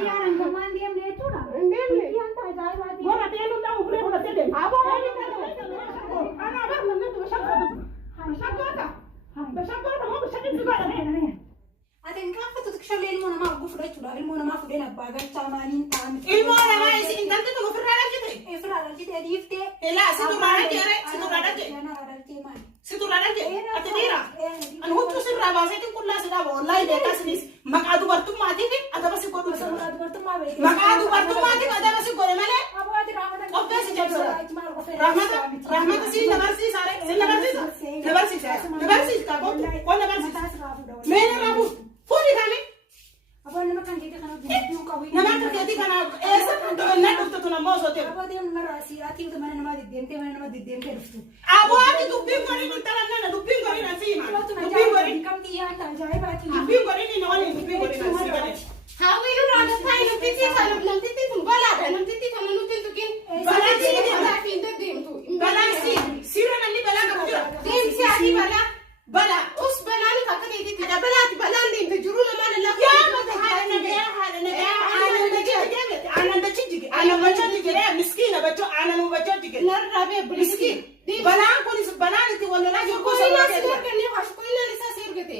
Tiyaran gamaan deemnee tura. Tiyaan taajaa baati. Warra deemu ta'u ulee fudhatee deema. Ana abar namni bashakkoota. Bashakkoota moo bashakkitti godhame. Ateen gaafa tutkishallee ilmoo namaa arguu fudhachuudhaaf ilmoo namaa fudheen abbaa gachaa maaliin ta'an. Ilmoo namaa isin intalti tokko firraa dhalchite. Firraa dhalchite dhiiftee. Ilaa siturraa dhalchee siturraa dhalchee. Janarraa dhalchee maali? Siturraa dhalchee ati dhiira. Ani huccuu sirraa baaseetiin qullaa sidhaa wallahi beekaa sinis maqaa dubartummaatiif adaba si godhu. Maqaa dubartummaatiif adaba si godhe malee. Qopheessi jabsara. Rahmata si nabarsiisa ree. Si nabarsiisa. Nabarsiisa. Nabarsiisa kootu. Koo nabarsiisa. Meena raabu. Fuudhi kami. Abaan nama kan keetii kana bineetii qabu. Nama kan keetii kana eessa kan dogannaa dhuftu tuna moo sootee. Abaa deemu narraa si ati mana nama deddeemtee dhuftu. Aboo ati dubbiin godhin intala nana dubbiin godhin asii hima. Dubbiin godhin. Kamti yaanta ajaa'ibaati. Dubbiin godhin inni waliin dubbiin godhin asii godhin. Hawwiin raadhataa namtitti kan namtitti kun balaadha namtitti kan nuti tukin. Balaatti balaa fi deemtu. Balaatti siira namni balaa qabu jira. Deemsi ati balaa. Balaa. Us balaan akka keetii kana balaati balaan deemte jiru namaan lafa. Yaa mata haala nagaya. Aanan dachii jige. Aanan bachoo jige. Miskiina bachoo aanan bachoo jige. Narraa bee Miskiin. Balaan kunis balaan itti walolaa jiru gosa Koinaa si ergannee wash koinaan isaa si ergate.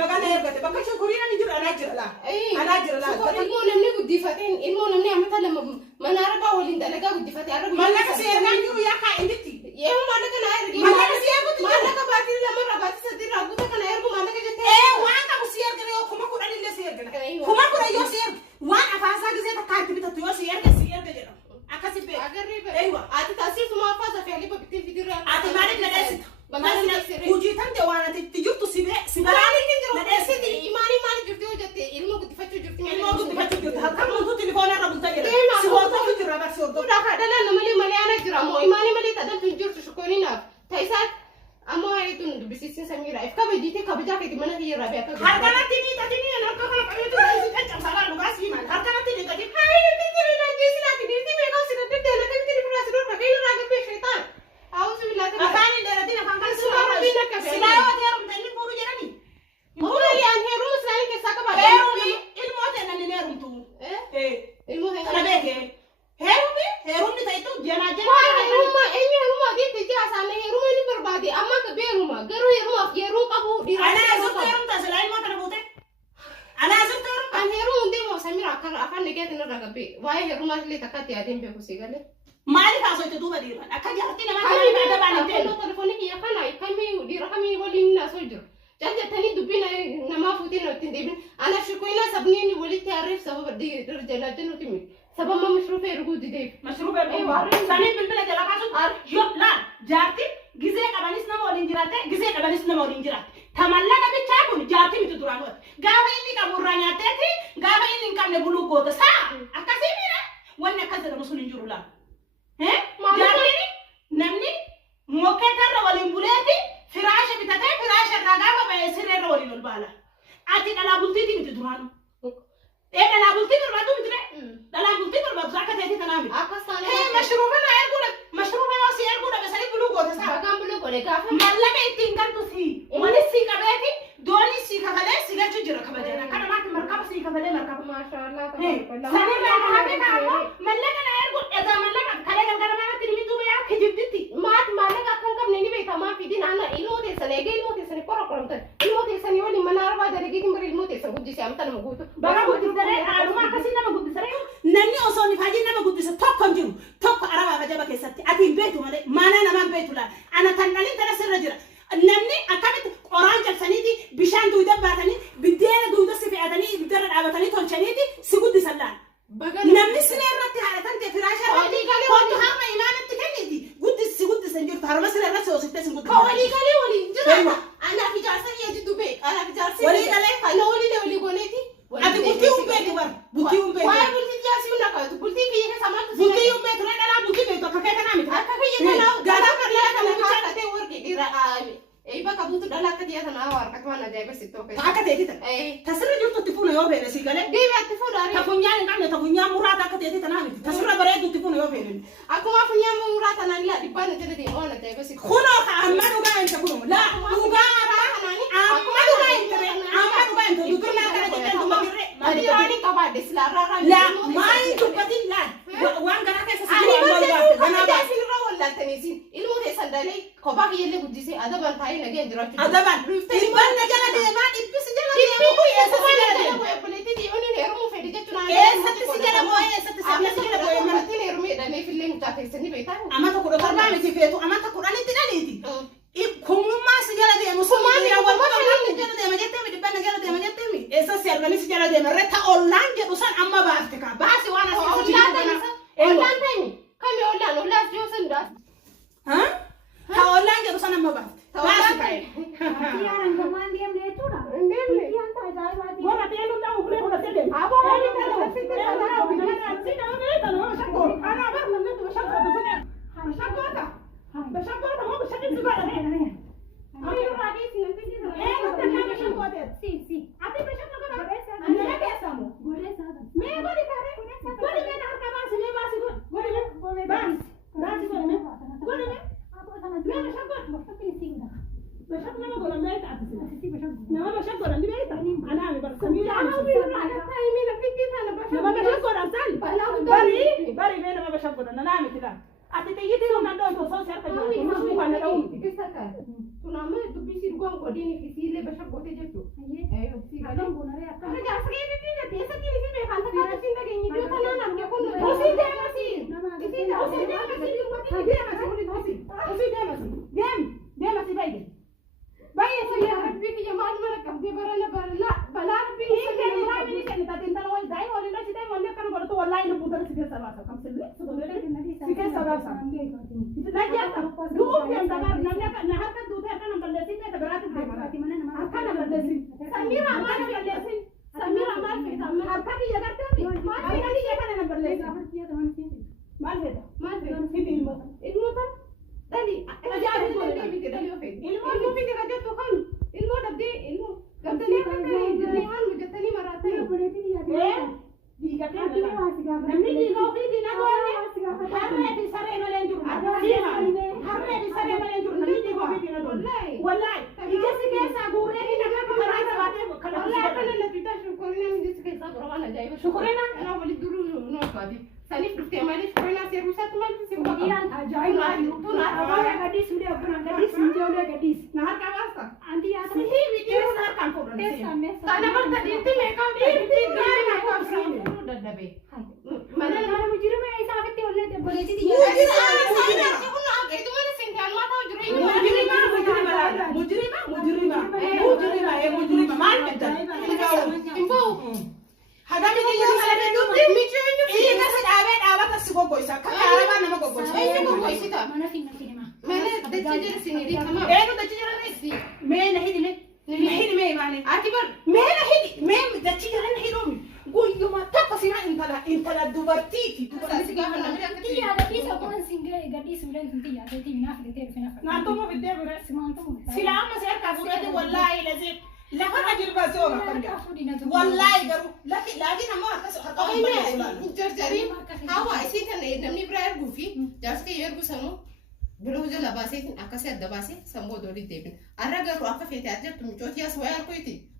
Bagana ergate. Bakka shukuriina ni jiru anaa jira laa. Anaa jira laa. Ilmoo namni guddifateen ilmoo namni amata lama mana arabaa waliin dalagaa guddifatee arabaa. Mallaqa si ergaan jiru yaa kaa inditti. Yoo maallaqa na ergi. Mallaqa si ergutti. Maallaqa baatii lama rabaati sadii rabuuta kana ergu maallaqa jettee. Waan qabu si ergana yoo kuma kudhan illee si ergana. Kuma kudhan yoo si erga. Waan afaasaa gisee takkaa itti bitatu yoo si erga jedhama. Akkasi bee. Agarree bee. Eeywa. Ati taasifuma afaasaa fi alifa bitee fidiraa. Ati maaliif nadheessita? Hojii tante waan ati itti jirtu si bee. Si Balaani ni jiru. Nadheessiti. Imaanii maal jirti yoo jette ilmoo guddifachuu jirti. ilmoo guddifachuu jirti. Halkan mutuu tilifoona irra bulta jedha. Si hordofuu jirra bar si hordofuu. Sudah kadang namanya Maliana jira mo imani mali tadal tunjur tu syukuri naf. Taisat amo itu bisisin samira. If kabe jite kabe jaket di mana dia rabi aku. Harkanatti ni tadi ni harka kana kabe tu si kacang salah lugas iman. Harkanatti ni tadi. Hai nanti dia lagi sih lagi nanti mereka sudah berdua nanti kita pernah sudah pakai lu lagi pesetan. Aku sebelah tu. Afani dera dina fangkan Sudah bina kabe. Silawa dia rum tani puru jerani. Mulai yang heru sekali ke saka pada. Heru ilmu te nani nerum tu. Ilmu heru. Kana beke. Heru ni taitu jana jana. Wah rumah ini rumah dia tidak sana rumah ini berbadi. Amma ke rumah. Geru rumah geru kabu di. Ana azur terum ta selain ma kana bute. Ana azur terum. An heru unde mo samira akan negat na ragabe. Wah heru masih takat ya dem be kusigale. Mali kaso itu dua diri. Akan jahati nama kami ada bani te. Kalau teleponik ya kana kami dira kami walin na soldier. Jadi tani dubina nama futin na tindibin. Ana shukoina sabni ni wali taarif sabab di rjana janu timi. Sabab ma mashrufe rugudi de. Mashrufe rugudi. Sani bilbila jala kaso. Yo la jahati gize kabanis nama walin jirate. Gize kabanis nama walin jirate. Tamalla kabi cakun jahati mitu duranot. Gawa ini kaburanya teti. Gawa ini kamne bulu gota sa. Akasi mira. Wanna kaza musulin jurula. Jahati namni moketar walin buleti. Firaasha bitatee firaasha irraa gaafa ba'ee sirreerra waliin ol baala. Ati dhalaa bultiitii miti duraanu. Dhalaa bultii barbaadu miti dha. Dhalaa bultii barbaadu akka ta'etti tanaa miti. Mashruuba na erguudha. Mashruuba yoo si erguudha basanii buluu goota isaa. Bagaan buluu godhe gaafa. Mallaqa ittiin galtu si. Wani si qabeeti dooni si kafalee si galchu jira kabajana. Akka namaatti markaba si kafalee markaba. Maashaallah. Sanirraa kaafee kaa'ammoo mallaqa na erguudha. Egaa mallaqa kalee galgala maallatti nimituu yaa kijibditti. Maallaqa akkan qabne ni beekamaa fidin ana ilmoo teessan eegee ilmoo teessanii qorra qoramtan ilmoo teessanii waliin mana arbaa dalageetiin bara ilmoo teessan guddisee amta nama guutu. Baga guddisaree haadhuma akkasii nama guddisaree namni osoo ni faajii nama guddisa tokko hin jiru tokko arabaa bajaba keessatti ati hin beektu malee maana namaan beektu laa ana tan dhalin tana sirra jira namni akkamitti qoraan cabsaniiti bishaan duuda baatanii biddeena duuda si fe'atanii ibiddarra dhaabatanii tolchaniiti si guddisan laan. Namni siree irratti haadhatan ta'e firaashaa irratti wanti harma imaanatti kenniti guddisan jirtu harma siree irratti hoosittee sin guddisa. Walii galee waliin jira. Anaaf ijaarsa iyyaati dubee. Anaaf ijaarsa. Walii galee. Kana walii goneeti. Ati bultii humbeeti bara. Bultii humbeeti. Waa'ee bultii ijaarsi hunda qabatu. Bultii biyya keessa maaltu si bultii humbeeti ture dhalaa bultii beektu akka kee kanaa miti. Akka kiyya kanaa gaadaa karlaa kana bichaa ta'e warqii dhiira. Bakka buutu dhalaa akka dhiyaa tanaa warqatu waan ajaa'ibsiisu. Akka ta'eeti ta'a. Tasirra jirtutti fuuna yoo beene si galee. Deebi'atti fuudhaa. Tafunyaan hin qabne tafunyaan muraata akka ta'eeti tanaa miti. Tasirra bareedutti fuuna yoo beene. Akkuma funyaan muraata tanaan laa dhibbaan jala deemu waan ajaa'ibsiisu. Kunoo ka amma dhugaa hin ta'u. Laa dhugaa amma dhugaa hin ta'u. Amma dhugaa hin ta'u. Dubbirraa kana jedhan dubbirree. Adiiraanii qabaa islaarraa لا ما يتوقتين لا وان قرأ كيس ani سجوا malee أنا kan isinirra wallaaltaniisin ilmoo teessan dalee kophaa kiyyallee guddisee adaban taa'ee nageen jiraachuu أدبان إبان نجلا ديما إبس جلا ديما كوي إسا سجلا ديما buleetii dhiyoonni heerumuu fedhi jechuun إسا تسجلا بوي إسا تسجلا بوي من Amantiin heerumee fillee mucaa keessanii beektaa أما تقول تربى متي فيتو أما تقول أنا تناليتي كم ما سجلا ديما سوما ديما والله ما سجلا ديما جتة مي دبنا جلا ديما جتة مي إسا سيرنا سجلا ديما رتا أولان جدوسان أما بعرفك باسي وانا Ollaan ta'e kami ollaan joosan daas. ها أولان جدوسان أما بعرف باسي كاي Tiyaran gamaan deemne jechuudha. Deemne. Tiyaan tajaajilaati. ورا تيلو لا وبري ولا تيلو Aboo hojii kana wasitti Kunama dubbisi dhugaan godini fisiilee bashaqootee jechuudha.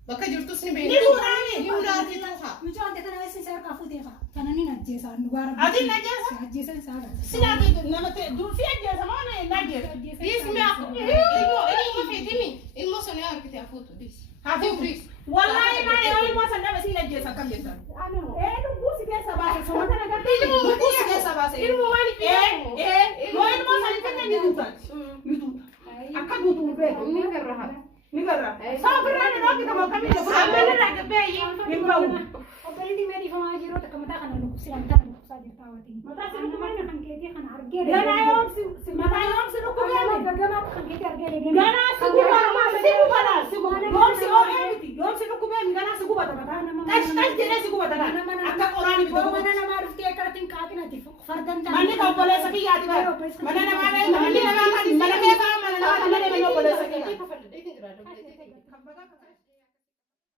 Bakka jirtus ni beektu. Ni muraati tuha. Mucaan kana wajjin isaa kaafutee faa. Kana ni najjeesaan dhugaara. Ati najjeesa? Najjeesan isaa. Silaati namatti duufi ajjeesa moo na najjeesa? Ismi aku. Ilmo fetimi. Ilmo sone arkite afutu dis. Hafu dis. Wallahi ma ya ilmo sanda si najjeesa kam jeesa. Dubusi keessa baase so mata nagarti. Dubusi keessa baase. Ilmo wani fi. Mo ilmo sanda tanne ni duutat. Ni duutat. Akka duutu be. Ni garraha. Ni garra. Saa birraan noo kitama kami de. Amana ragabeyi. Ni brau. Obbolii meedii famaa jiruu takka mataa kana lukkusilan kana lukkusaa jirtaa watiin. Mataa si lukkumaan kan keetii kana argee. Ganaa yoomsi mataa yoomsi lukkumaan. Gagamaa kan keetii argee deemee. Ganaa yoomsi oo eemiti yoomsi lukkumaan ganaa si gubata mataa nama. Tash jedhee si gubata taa. Akka qoraani bituu. Mana namaa dhuftee akkanatiin kaaqinati fardan taa. Manni kan obboleessa kiyyaati bara. Mana namaa mana keessa mana namaa mana obboleessa kiyyaati.